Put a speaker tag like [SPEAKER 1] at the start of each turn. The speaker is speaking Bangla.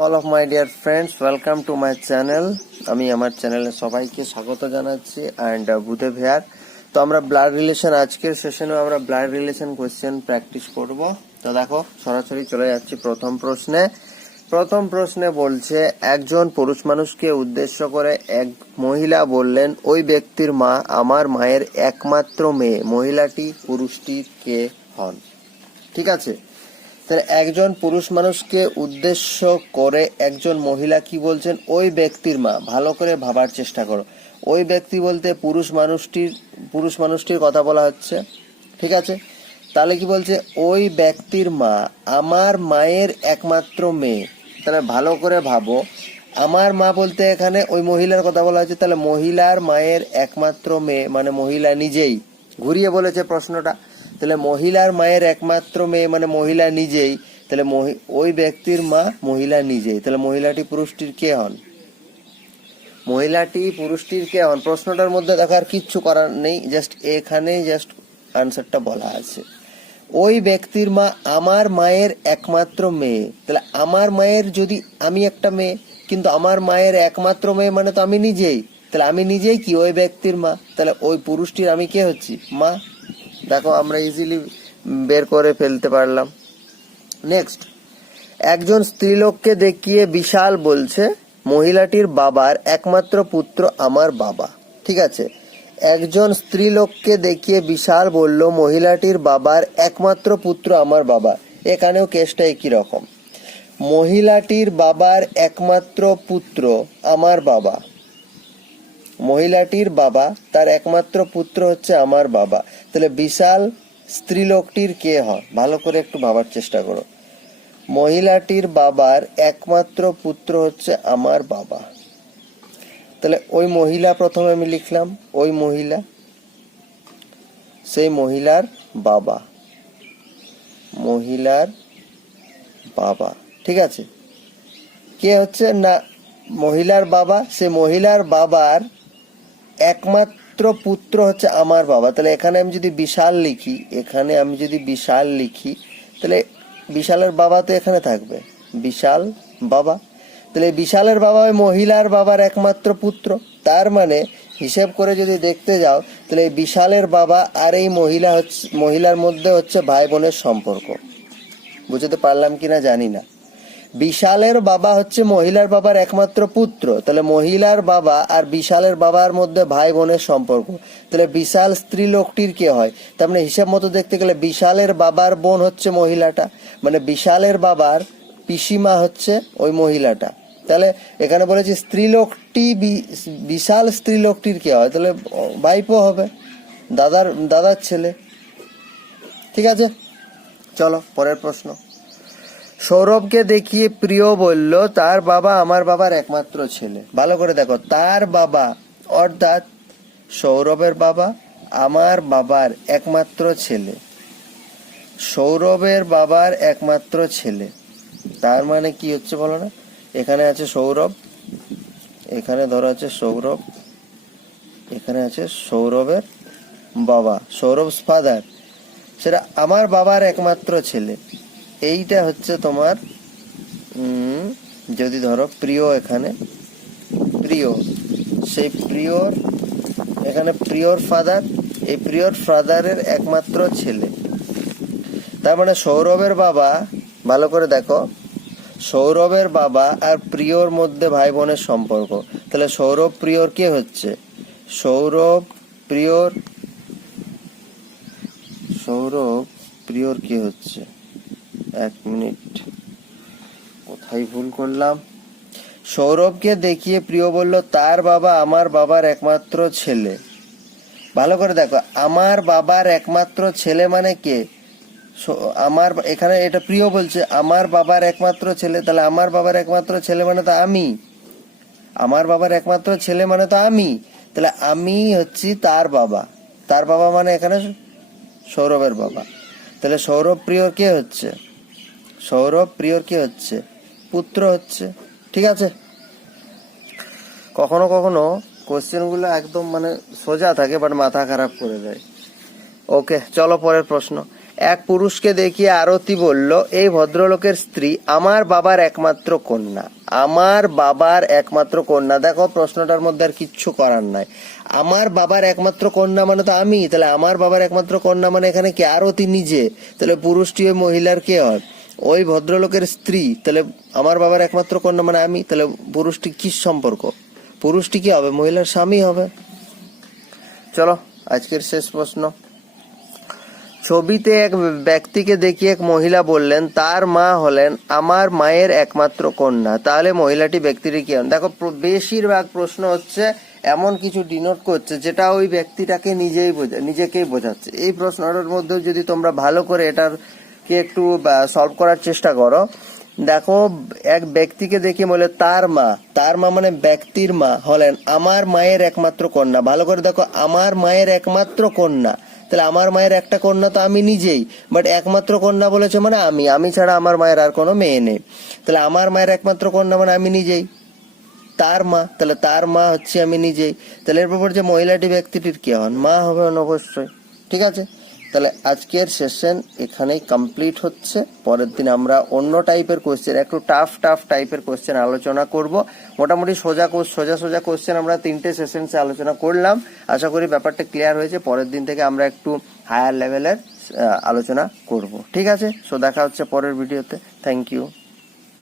[SPEAKER 1] All of my dear friends welcome to my channel আমি আমার চ্যানেলে সবাইকে স্বাগত জানাচ্ছি অ্যান্ড ভূদেব ভেয়ার। তো আমরা ব্লাড রিলেশন আজকের সেশনে আমরা ব্লাড রিলেশন কোয়েশ্চেন প্র্যাকটিস করব। তো দেখো, সরাসরি চলে যাচ্ছি প্রথম প্রশ্নে। প্রথম প্রশ্নে বলছে, একজন পুরুষ মানুষকে উদ্দেশ্য করে এক মহিলা বললেন, ওই ব্যক্তির মা আমার মায়ের একমাত্র মেয়ে। মহিলাটি পুরুষটি কে হন? ঠিক আছে? তাহলে একজন পুরুষ মানুষকে উদ্দেশ্য করে একজন মহিলা কি বলছেন? ওই ব্যক্তির মা, ভালো করে ভাবার চেষ্টা করো। ওই ব্যক্তি বলতে পুরুষ মানুষটির পুরুষ মানুষটির কথা বলা হচ্ছে। ঠিক আছে? তাহলে কি বলছে? ওই ব্যক্তির মা, আমার মায়ের একমাত্র মেয়ে। তাহলে ভালো করে ভাবো। আমার মা বলতে এখানে ওই মহিলার কথা বলা হচ্ছে। তাহলে মহিলার মায়ের একমাত্র মেয়ে মানে মহিলা নিজেই। ঘুরিয়ে বলেছে প্রশ্নটা। তাহলে মহিলার মায়ের একমাত্র মেয়ে মানে মহিলা নিজেই, তাহলে ওই ব্যক্তির মা মহিলা নিজেই, তাহলে মহিলাটি পুরুষটির কে হন? মহিলাটি পুরুষটির কে হন? প্রশ্নটার মধ্যে দেখার কিচ্ছু করার নেই জাস্ট এখানে জাস্ট আনসারটা বলা আছে। ওই ব্যক্তির মা আমার মায়ের একমাত্র মেয়ে, তাহলে আমার মায়ের যদি আমি একটা মেয়ে, কিন্তু আমার মায়ের একমাত্র মেয়ে মানে তো আমি নিজেই, তাহলে আমি নিজেই কি ওই ব্যক্তির মা? তাহলে ওই পুরুষটির আমি কে হচ্ছি? মা। দেখো, আমরা ইজিলি বের করে ফেলতে পারলাম। নেক্সট একজন স্ত্রীলোককে দেখিয়ে বিশাল বলছে, মহিলাটির বাবার একমাত্র পুত্র আমার বাবা। ঠিক আছে? একজন স্ত্রীলোককে দেখিয়ে বিশাল বলল, মহিলাটির বাবার একমাত্র পুত্র আমার বাবা। এখানেও কেসটা একই রকম। মহিলাটির বাবার একমাত্র পুত্র আমার বাবা। মহিলাটির বাবা, তার একমাত্র পুত্র হচ্ছে আমার বাবা। তাহলে বিশাল স্ত্রীলোকটির কে হয় ভালো করে একটু ভাবার চেষ্টা করো। মহিলাটির বাবার একমাত্র পুত্র হচ্ছে আমার বাবা। তাহলে ওই মহিলা প্রথমে আমি লিখলাম, ওই মহিলা, সেই মহিলার বাবা। মহিলার বাবা, ঠিক আছে? কে হচ্ছে? না, মহিলার বাবা সে মহিলার বাবার একমাত্র পুত্র পুত্র হচ্ছে আমার বাবা। তাহলে এখানে আমি যদি বিশাল লিখি, এখানে আমি যদি বিশাল লিখি, তাহলে বিশালের বাবা তো এখানে থাকবে। বিশাল বাবা। তাহলে বিশালের বাবা ওই মহিলার বাবার একমাত্র পুত্র। তার মানে হিসেব করে যদি দেখতে যাও, তাহলে এই বিশালের বাবা আর এই মহিলা হচ্ছে মহিলার মধ্যে হচ্ছে ভাই বোনের সম্পর্ক। বুঝতে পারলাম কিনা জানি না। বিশালের বাবা হচ্ছে মহিলার বাবার একমাত্র পুত্র। তাহলে মহিলার বাবা আর বিশালের বাবার মধ্যে ভাই বোনের সম্পর্ক। তাহলে বিশাল স্ত্রী লোকটির কে হয়? তার মানে হিসাব মতো দেখতে গেলে বিশালের বাবার বোন হচ্ছে মহিলাটা। মানে বিশালের বাবার পিসিমা হচ্ছে ওই মহিলাটা। তাহলে এখানে বলেছি স্ত্রীলোকটি বিশাল স্ত্রীলোকটির কে হয়? তাহলে ভাইপো হবে, দাদার দাদার ছেলে। ঠিক আছে? চলো, পরের প্রশ্ন। সৌরভকে দেখিয়ে প্রিয় বলল, তার বাবা আমার বাবার একমাত্র ছেলে। ভালো করে দেখো, তার বাবা, অর্থাৎ সৌরভের বাবা, আমার বাবার একমাত্র ছেলে। সৌরভের বাবার একমাত্র ছেলে। তার মানে কি হচ্ছে বলো না? এখানে আছে সৌরভ, এখানে ধরো আছে সৌরভ, এখানে আছে সৌরভের বাবা সৌরভ ফাদার সেটা আমার বাবার একমাত্র ছেলে। এইটা হচ্ছে তোমার যদি ধরো প্রিয় এখানে, প্রিয়, সেই প্রিয়র, এখানে প্রিয়র ফাদার এই প্রিয়র ফাদারের একমাত্র ছেলে। তার মানে সৌরভের বাবা, ভালো করে দেখো, সৌরভের বাবা আর প্রিয়র মধ্যে ভাই বোনের সম্পর্ক। তাহলে সৌরভ প্রিয়র কে হচ্ছে? সৌরভ প্রিয়র সৌরভ প্রিয়র কে হচ্ছে? এক মিনিট। কোথায় ভুল করলাম? সৌরভকে দেখিয়ে প্রিয় বলল, তার বাবা আমার বাবার একমাত্র ছেলে। ভালো করে দেখো, আমার বাবার একমাত্র ছেলে মানে কে? আমার, এখানে এটা প্রিয় বলছে, আমার বাবার একমাত্র ছেলে। তাহলে আমার বাবার একমাত্র ছেলে মানে তো আমি। আমার বাবার একমাত্র ছেলে মানে তো আমি। তাহলে আমি হচ্ছি তার বাবা। তার বাবা মানে এখানে সৌরভের বাবা। তাহলে সৌরভ প্রিয় কে হচ্ছে? সৌরভ প্রিয়র কি হচ্ছে? পুত্র হচ্ছে। ঠিক আছে? কখনো কখনো কোশ্চেনগুলো একদম মানে সোজা থাকে বাট মাথা খারাপ করে দেয়। ওকে চলো পরের প্রশ্ন। এক পুরুষকে দেখিয়ে আরতি বলল, এই ভদ্রলোকের স্ত্রী আমার বাবার একমাত্র কন্যা। আমার বাবার একমাত্র কন্যা। দেখো, প্রশ্নটার মধ্যে আর কিচ্ছু করার নাই। আমার বাবার একমাত্র কন্যা মানে তো আমি। তাহলে আমার বাবার একমাত্র কন্যা মানে এখানে কে আরতি নিজে? তাহলে পুরুষটি মহিলার কে হয়? ওই ভদ্রলোকের স্ত্রী, তাহলে আমার বাবার একমাত্র কন্যা মানে আমি, তাহলে পুরুষটি কি সম্পর্ক? পুরুষটি কি হবে, মহিলার স্বামী হবে? চলো, আজকের শেষ প্রশ্ন। ছবিতে এক ব্যক্তিকে দেখিয়ে এক মহিলা বললেন, তার মা হলেন আমার মায়ের একমাত্র কন্যা, তাহলে মহিলাটি ব্যক্তিটি কি? দেখো বেশিরভাগ প্রশ্ন হচ্ছে, এমন কিছু ডিনোট করছে, যেটা ওই ব্যক্তিটাকে নিজেই বোঝা, নিজেকেই বোঝাচ্ছে। এই প্রশ্নটার মধ্যে যদি তোমরা ভালো করে এটার কে একটু সলভ করার চেষ্টা করো। দেখো, এক ব্যক্তিকে দেখে বলে, তার মা। তার মা মানে ব্যক্তির মা হলেন আমার মায়ের একমাত্র কন্যা। ভালো করে দেখো, আমার মায়ের একমাত্র কন্যা। তাহলে আমার মায়ের একটা কন্যা তো আমি নিজেই বাট একমাত্র কন্যা বলেছে মানে আমি। আমি ছাড়া আমার মায়ের আর কোনো মেয়ে নেই। তাহলে আমার মায়ের একমাত্র কন্যা মানে আমি নিজেই। তার মা, তাহলে তার মা হচ্ছে আমি নিজেই। তাহলে এরপর যে মহিলাটি ব্যক্তিটির কি হন? মা হবেন অবশ্যই। ঠিক আছে? তাহলে আজকের সেশন এখানেই কমপ্লিট হচ্ছে। পরের দিন আমরা অন্য টাইপের কোয়েশ্চেন একটু টাফ টাফ টাইপের কোয়েশ্চেন আলোচনা করব। মোটামুটি সোজা সোজা সোজা কোয়েশ্চেন আমরা তিনটে সেশনসে আলোচনা করলাম। আশা করি ব্যাপারটা ক্লিয়ার হয়েছে। পরের দিন থেকে আমরা একটু হায়ার লেভেলের আলোচনা করব। ঠিক আছে? সো দেখা হচ্ছে পরের ভিডিওতে থ্যাংক ইউ